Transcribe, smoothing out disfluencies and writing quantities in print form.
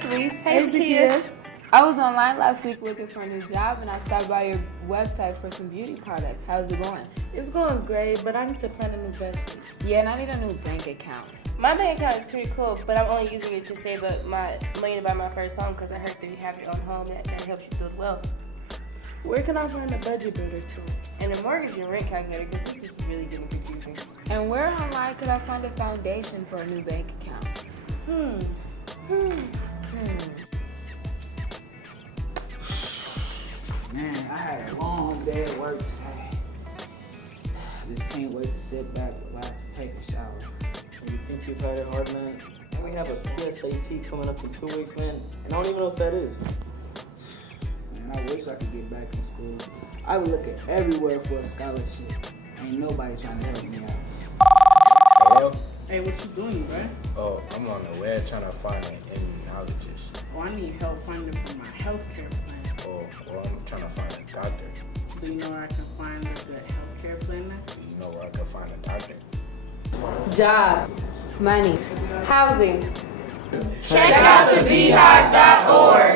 Felice. Hey, Zakia. I was online last week looking for a new job, and I stopped by your website for some beauty products. How's it going? It's going great, but I need to plan a new budget. Yeah, and I need a new bank account. My bank account is pretty cool, but I'm only using it to save up my money to buy my first home because I heard that you have your own home that helps you build wealth. Where can I find a budget builder tool? And a mortgage and rent calculator because this is really getting confusing. And where online could I find a foundation for a new bank account? Man, I had a long day at work today. Just can't wait to sit back, relax, and take a shower. You think you've had it hard, man? And we have a PSAT coming up in 2 weeks, man. And I don't even know what that is. Man, I wish I could get back in school. I would look at everywhere for a scholarship. Ain't nobody trying to help me out. Hello? Hey, what you doing, bro? Oh, I'm on the web trying to find an immunologist. Oh, I need help finding for my healthcare plan. Oh, well, I'm trying to find a doctor. Do you know where I can find a good healthcare plan at? Do you know where I can find a doctor? Job, money, housing. Check out the Beehive.org.